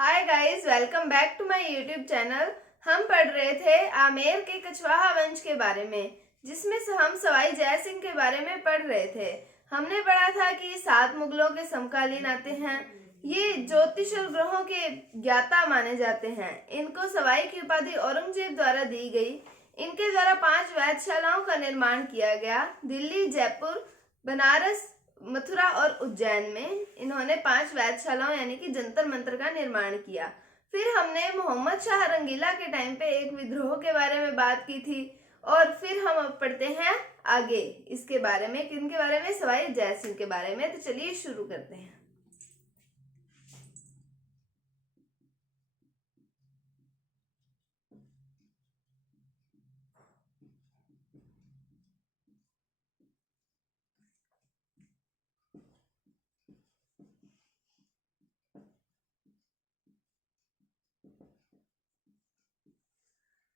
Hi guys, welcome back to my YouTube channel. हम पढ़ रहे थे आमेर के कछवाहा वंश के बारे में, जिसमें से हम सवाई जय सिंह के बारे में पढ़ रहे थे। हमने पढ़ा था कि 7 मुगलों के समकालीन आते हैं। ये ज्योतिष और ग्रहों के ज्ञाता माने जाते हैं। इनको सवाई की उपाधि औरंगजेब द्वारा दी गई। इनके द्वारा 5 वेधशालाओं का निर्माण किया गया। दिल्ली, जयपुर, बनारस, मथुरा और उज्जैन में इन्होंने 5 वेधशालाओं यानी कि जंतर मंतर का निर्माण किया। फिर हमने मोहम्मद शाह रंगीला के टाइम पे एक विद्रोह के बारे में बात की थी। और फिर हम अब पढ़ते हैं आगे इसके बारे में, किनके बारे में, सवाई जय सिंह के बारे में। तो चलिए शुरू करते हैं।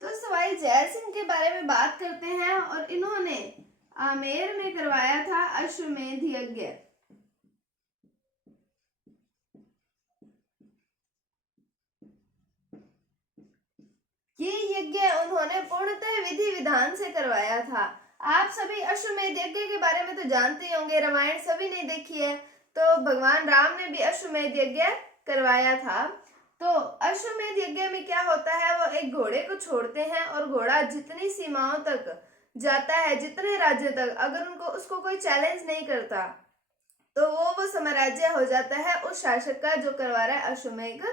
तो सवाई जय सिंह के बारे में बात करते हैं। और इन्होंने आमेर में करवाया था अश्वमेध यज्ञ। ये यज्ञ उन्होंने पूर्णतः विधि विधान से करवाया था। आप सभी अश्वमेध यज्ञ के बारे में तो जानते होंगे, रामायण सभी ने देखी है। तो भगवान राम ने भी अश्वमेध यज्ञ करवाया था। तो अश्वमेध यज्ञ में क्या होता है, वो एक घोड़े को छोड़ते हैं और घोड़ा जितनी सीमाओं तक जाता है, जितने राज्य तक, अगर उनको उसको कोई चैलेंज नहीं करता तो वो साम्राज्य हो जाता है उस शासक का जो करवा रहा है अश्वमेध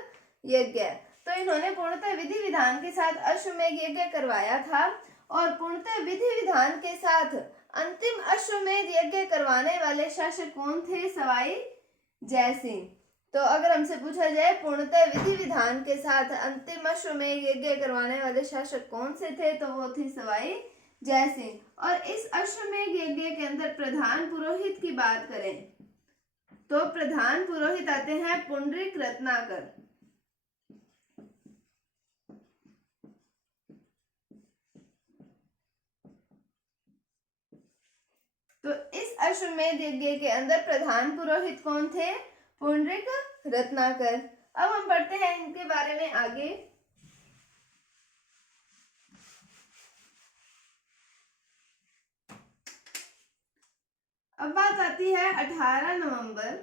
यज्ञ। तो इन्होंने पूर्णतः विधि विधान के साथ अश्वमेध यज्ञ करवाया था। और पूर्णतः विधि विधान के साथ अंतिम अश्वमेध यज्ञ करवाने वाले शासक कौन थे? सवाई जय सिंह। तो अगर हमसे पूछा जाए पूर्णतः विधि विधान के साथ अंतिम अश्वमेध यज्ञ करवाने वाले शासक कौन से थे, तो वो थे सवाई जय सिंह। और इस अश्वमेध यज्ञ के अंदर प्रधान पुरोहित की बात करें तो प्रधान पुरोहित आते हैं पुंडरीक रत्नाकर। तो इस अश्वमेध यज्ञ के अंदर प्रधान पुरोहित कौन थे? पुंडरीक रत्नाकर। अब हम पढ़ते हैं इनके बारे में आगे। अब बात आती है 18 नवंबर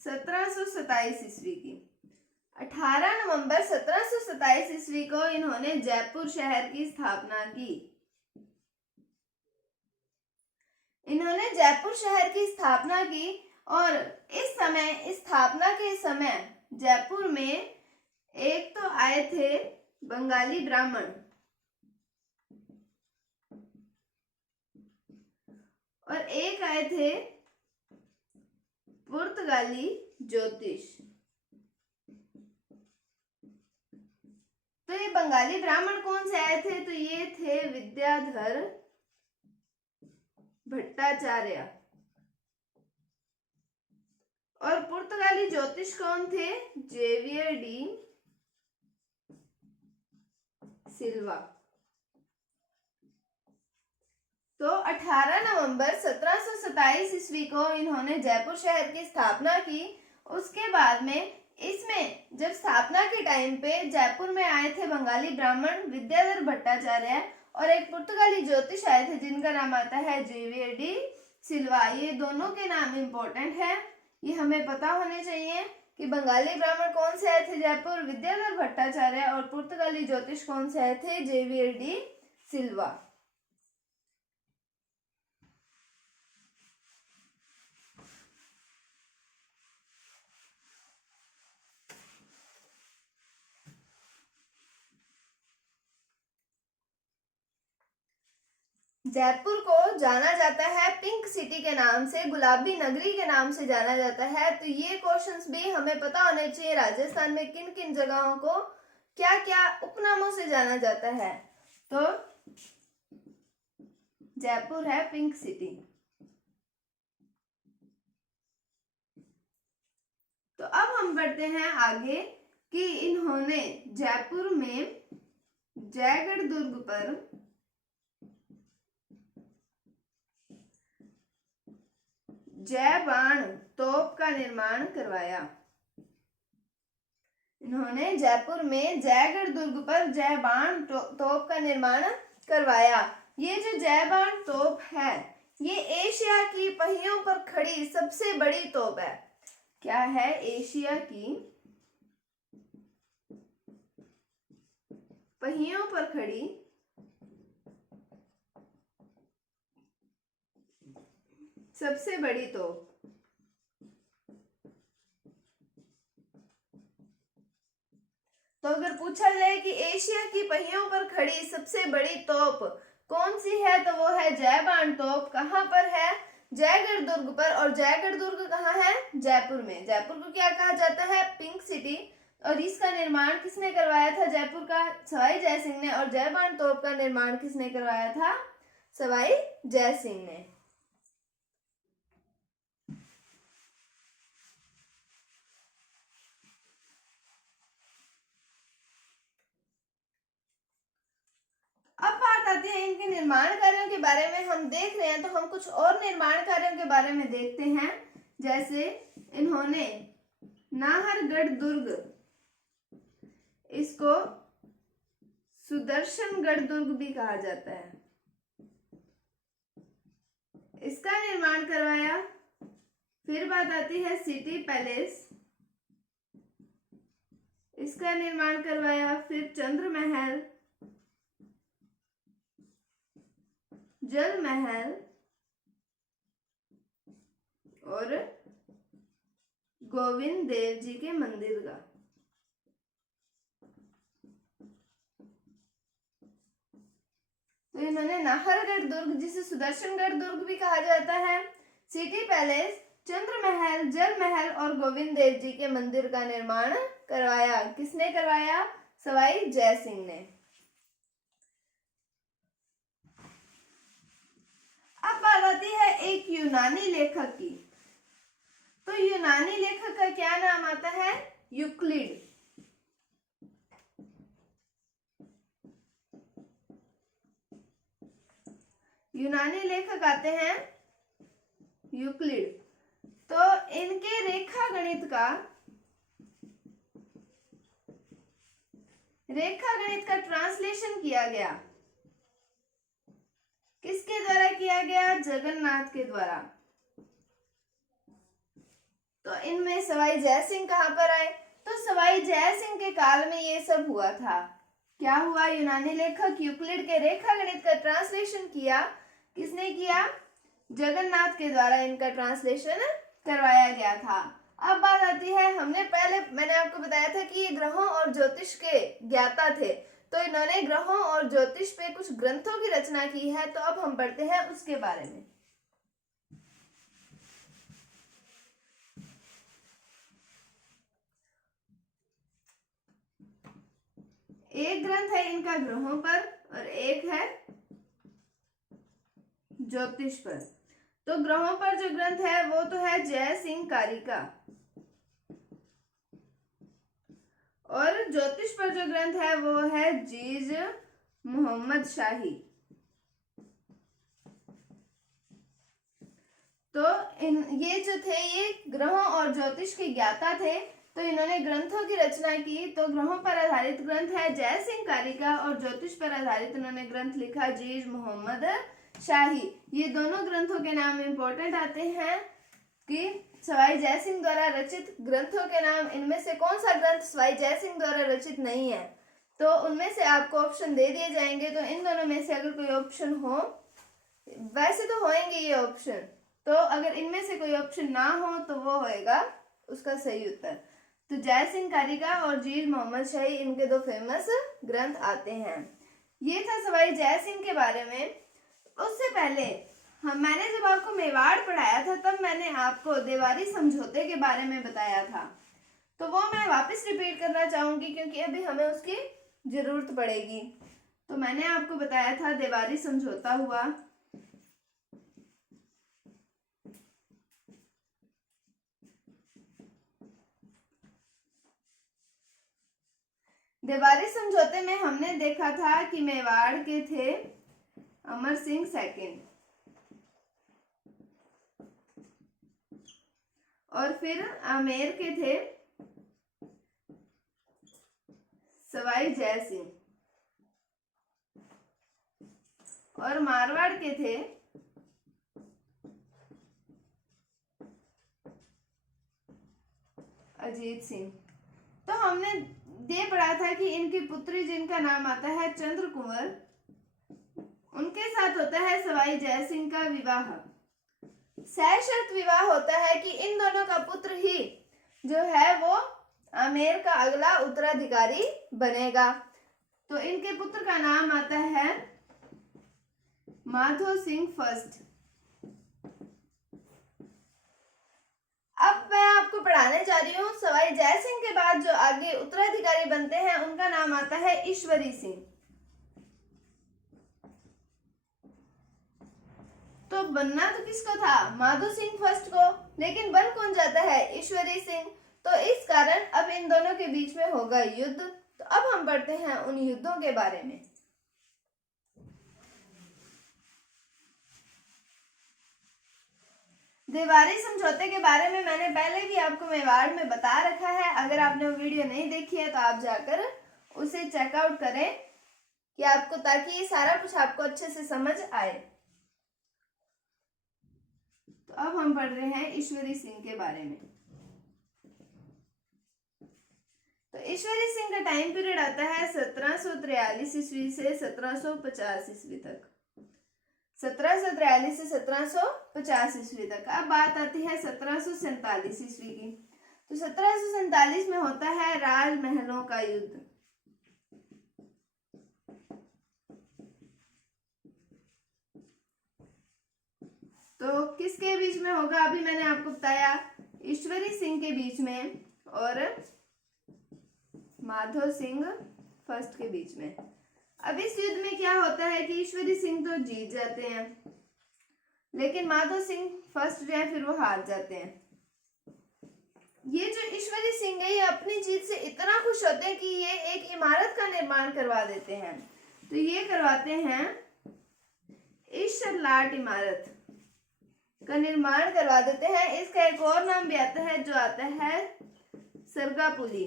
1727 ईस्वी की। 18 नवंबर 1727 ईस्वी को इन्होंने जयपुर शहर की स्थापना की। इन्होंने जयपुर शहर की स्थापना की। और इस स्थापना के समय जयपुर में एक तो आए थे बंगाली ब्राह्मण और एक आए थे पुर्तगाली ज्योतिष। तो ये बंगाली ब्राह्मण कौन से आए थे? तो ये थे विद्याधर भट्टाचार्य। और पुर्तगाली ज्योतिष कौन थे? जेवियर डी सिल्वा। तो 18 नवंबर 1727 ईस्वी को इन्होंने जयपुर शहर की स्थापना की। उसके बाद में इसमें जब स्थापना के टाइम पे जयपुर में आए थे बंगाली ब्राह्मण विद्याधर भट्टाचार्य और एक पुर्तगाली ज्योतिष आए थे जिनका नाम आता है जेवियर डी सिल्वा। ये दोनों के नाम इंपॉर्टेंट है, ये हमें पता होने चाहिए कि बंगाली ब्राह्मण कौन से आए थे जयपुर, विद्याधर भट्टाचार्य, और पुर्तगाली ज्योतिष कौन से आए थे, जेवियर डी सिल्वा। जयपुर को जाना जाता है पिंक सिटी के नाम से, गुलाबी नगरी के नाम से जाना जाता है। तो ये क्वेश्चंस भी हमें पता होने चाहिए, राजस्थान में किन किन जगहों को क्या क्या उपनामों से जाना जाता है। तो जयपुर है पिंक सिटी। तो अब हम बढ़ते हैं आगे कि इन्होंने जयपुर में जयगढ़ दुर्ग पर जय बाण तोप का निर्माण करवाया। इन्होंने जयपुर में जयगढ़ दुर्ग पर जय बाण तोप का निर्माण करवाया। ये जो जय बाण तोप है ये एशिया की पहियों पर खड़ी सबसे बड़ी तोप है। क्या है? एशिया की पहियों पर खड़ी सबसे बड़ी तोप। तो अगर पूछा जाए कि एशिया की पहियों पर खड़ी सबसे बड़ी तोप कौन सी है तो वो है जय बाण तोप। कहाँ पर है? जयगढ़ दुर्ग पर। और जयगढ़ दुर्ग कहाँ है? जयपुर में। जयपुर को क्या कहा जाता है? Pink city. और इसका निर्माण किसने करवाया था? जयपुर का सवाई जय सिंह ने। और जय बाण तोप का निर्माण किसने करवाया था? सवाई जय सिंह ने। अब बात आती है इनके निर्माण कार्यों के बारे में। हम देख रहे हैं तो हम कुछ और निर्माण कार्यों के बारे में देखते हैं। जैसे इन्होंने नाहरगढ़ दुर्ग, इसको सुदर्शनगढ़ दुर्ग भी कहा जाता है, इसका निर्माण करवाया। फिर बात आती है सिटी पैलेस, इसका निर्माण करवाया। फिर चंद्र महल, जल महल और गोविंद देव जी के मंदिर का। तो इन्होंने नाहरगढ़ दुर्ग, जिसे सुदर्शनगढ़ दुर्ग भी कहा जाता है, सिटी पैलेस, चंद्र महल, जल महल और गोविंद देव जी के मंदिर का निर्माण करवाया। किसने करवाया? सवाई जय सिंह ने। अब बात आती है एक यूनानी लेखक की। तो यूनानी लेखक का क्या नाम आता है? यूक्लिड। यूनानी लेखक आते हैं यूक्लिड। तो इनके रेखा गणित का ट्रांसलेशन किया गया। किसके द्वारा किया गया? जगन्नाथ के द्वारा। तो इनमें सवाई जय सिंह कहां पर आए? तो सवाई जय सिंह के काल में ये सब हुआ था। क्या हुआ? यूनानी लेखक यूक्लिड के रेखा गणित का ट्रांसलेशन किया। किसने किया? जगन्नाथ के द्वारा इनका ट्रांसलेशन करवाया गया था। अब बात आती है, मैंने आपको बताया था कि ये ग्रहों और ज्योतिष के ज्ञाता थे। तो इन्होंने ग्रहों और ज्योतिष पे कुछ ग्रंथों की रचना की है। तो अब हम पढ़ते हैं उसके बारे में। एक ग्रंथ है इनका ग्रहों पर और एक है ज्योतिष पर। तो ग्रहों पर जो ग्रंथ है वो तो है जय सिंह कारिका, और ज्योतिष पर जो ग्रंथ है वो है जीज मोहम्मद शाही। तो ये जो थे ये ग्रहों और ज्योतिष के ज्ञाता थे। तो इन्होंने ग्रंथों की रचना की। तो ग्रहों पर आधारित ग्रंथ है जय सिंह कारिका और ज्योतिष पर आधारित इन्होंने ग्रंथ लिखा जीज मोहम्मद शाही। ये दोनों ग्रंथों के नाम इंपॉर्टेंट आते हैं कि सवाई जय सिंह द्वारा रचित ग्रंथों के नाम। इनमें से कौन सा ग्रंथ सवाई जय सिंह द्वारा रचित नहीं है? तो उनमें से आपको ऑप्शन दे दिए जाएंगे। तो इन दोनों में से अगर कोई ऑप्शन हो, वैसे तो होंगे ये ऑप्शन, तो अगर इनमें से कोई ऑप्शन ना हो तो वो होएगा उसका सही उत्तर। तो जय सिंह कारिका और जीज मोहम्मद शाही, इनके दो फेमस ग्रंथ आते हैं। ये था सवाई जय सिंह के बारे में। उससे पहले मैंने जब आपको मेवाड़ पढ़ाया था तब मैंने आपको देवारी समझौते के बारे में बताया था। तो वो मैं वापस रिपीट करना चाहूंगी क्योंकि अभी हमें उसकी जरूरत पड़ेगी। तो मैंने आपको बताया था देवारी समझौता हुआ। देवारी समझौते में हमने देखा था कि मेवाड़ के थे अमर सिंह सेकंड, और फिर आमेर के थे सवाई जय सिंह। और मारवाड़ के थे अजीत सिंह। तो हमने ये पढ़ा था कि इनकी पुत्री जिनका नाम आता है चंद्र कुंवर, उनके साथ होता है सवाई जय सिंह का विवाह। सशर्त विवाह होता है कि इन दोनों का पुत्र ही जो है वो आमेर का अगला उत्तराधिकारी बनेगा। तो इनके पुत्र का नाम आता है माधो सिंह फर्स्ट। अब मैं आपको पढ़ाने जा रही हूँ सवाई जय सिंह के बाद जो आगे उत्तराधिकारी बनते हैं उनका नाम आता है ईश्वरी सिंह। तो बनना तो किसको था? माधो सिंह फर्स्ट को, लेकिन बन कौन जाता है? ईश्वरी सिंह। तो इस कारण अब इन दोनों के बीच में होगा युद्ध। तो अब हम पढ़ते हैं उन युद्धों के बारे में। देवारी समझौते के बारे में मैंने पहले भी आपको मेवाड़ में बता रखा है। अगर आपने वो वीडियो नहीं देखी है तो आप जाकर उसे चेकआउट करें कि आपको, ताकि ये सारा कुछ आपको अच्छे से समझ आए। तो अब हम पढ़ रहे हैं ईश्वरी सिंह के बारे में। तो ईश्वरी सिंह का टाइम पीरियड आता है 1743 ईस्वी से 1750 ईस्वी तक। 1743 से 1750 ईस्वी तक। अब बात आती है 1747 ईस्वी की। तो 1747 में होता है राजमहलों का युद्ध। तो किसके बीच में होगा? अभी मैंने आपको बताया, ईश्वरी सिंह के बीच में और माधो सिंह फर्स्ट के बीच में। अब इस युद्ध में क्या होता है कि ईश्वरी सिंह तो जीत जाते हैं, लेकिन माधो सिंह फर्स्ट जो है फिर वो हार जाते हैं। ये जो ईश्वरी सिंह है ये अपनी जीत से इतना खुश होते हैं कि ये एक इमारत का निर्माण करवा देते हैं। तो ये करवाते हैं ईश्वर लाट इमारत का निर्माण करवा देते हैं। इसका एक और नाम भी आता है जो आता है सरगापुली।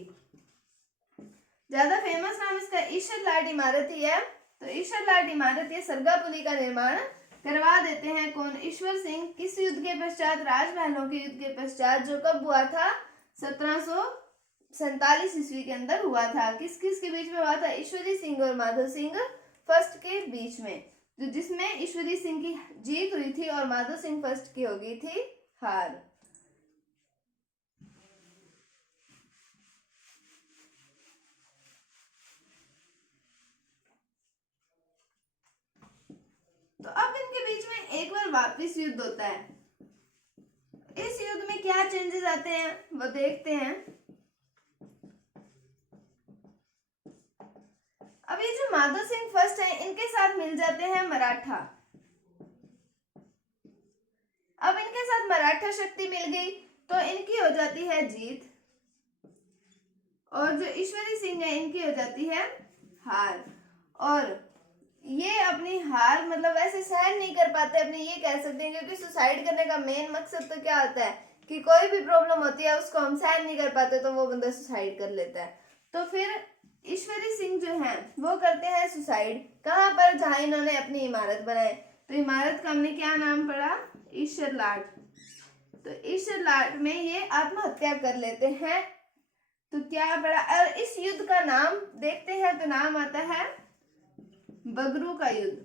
ज्यादा फेमस नाम इसका ईश्वर लाट इमारत ही है। तो ईश्वर लाट इमारत ये सरगापुली का निर्माण करवा देते हैं कौन? ईश्वर सिंह। किस युद्ध के पश्चात? राजमहलों के युद्ध के पश्चात, जो कब हुआ था? 1747 ईस्वी के अंदर हुआ था। किस किस के बीच में हुआ था? ईश्वरी सिंह और माधो सिंह फर्स्ट के बीच में, तो जिसमें ईश्वरी सिंह की जीत हुई थी और माधो सिंह फर्स्ट की हो गई थी हार। तो अब इनके बीच में एक बार वापस युद्ध होता है। इस युद्ध में क्या चेंजेस आते हैं वो देखते हैं। अब ये जो माधो सिंह फर्स्ट है इनके साथ मिल जाते हैं मराठा। अब इनके साथ मराठा शक्ति मिल गई तो इनकी हो जाती है जीत, और जो ईश्वरी सिंह है इनकी हो जाती है हार। और ये अपनी हार मतलब ऐसे सहन नहीं कर पाते अपने, ये कह सकते हैं, क्योंकि सुसाइड करने का मेन मकसद तो क्या होता है कि कोई भी प्रॉब्लम होती है उसको हम सहन नहीं कर पाते तो वो बंदा सुसाइड कर लेता है। तो फिर ईश्वरी सिंह जो है वो करते हैं सुसाइड। कहाँ पर? जहां इन्होंने अपनी इमारत बनाई। तो इमारत का हमने क्या नाम पढ़ा? ईश्वर लाट। तो ईश्वर लाट में ये आत्महत्या कर लेते हैं। तो क्या पढ़ा? और इस युद्ध का नाम देखते हैं तो नाम आता है बगरू का युद्ध।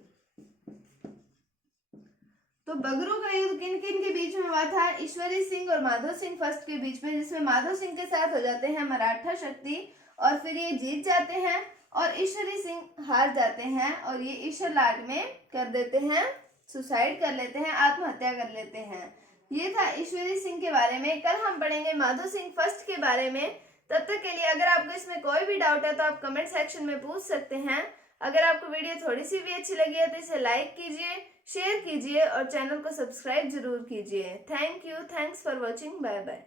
तो बगरू का युद्ध किन किन के बीच में हुआ था? ईश्वरी सिंह और माधो सिंह फर्स्ट के बीच में, जिसमें माधो सिंह के साथ हो जाते हैं मराठा शक्ति और फिर ये जीत जाते हैं और ईश्वरी सिंह हार जाते हैं और ये ईश्वर लाट में कर देते हैं सुसाइड कर लेते हैं, आत्महत्या कर लेते हैं। ये था ईश्वरी सिंह के बारे में। कल हम पढ़ेंगे माधो सिंह फर्स्ट के बारे में। तब तक के लिए अगर आपको इसमें कोई भी डाउट है तो आप कमेंट सेक्शन में पूछ सकते हैं। अगर आपको वीडियो थोड़ी सी भी अच्छी लगी है तो इसे लाइक कीजिए, शेयर कीजिए और चैनल को सब्सक्राइब जरूर कीजिए। Thank you, thanks for watching, bye bye.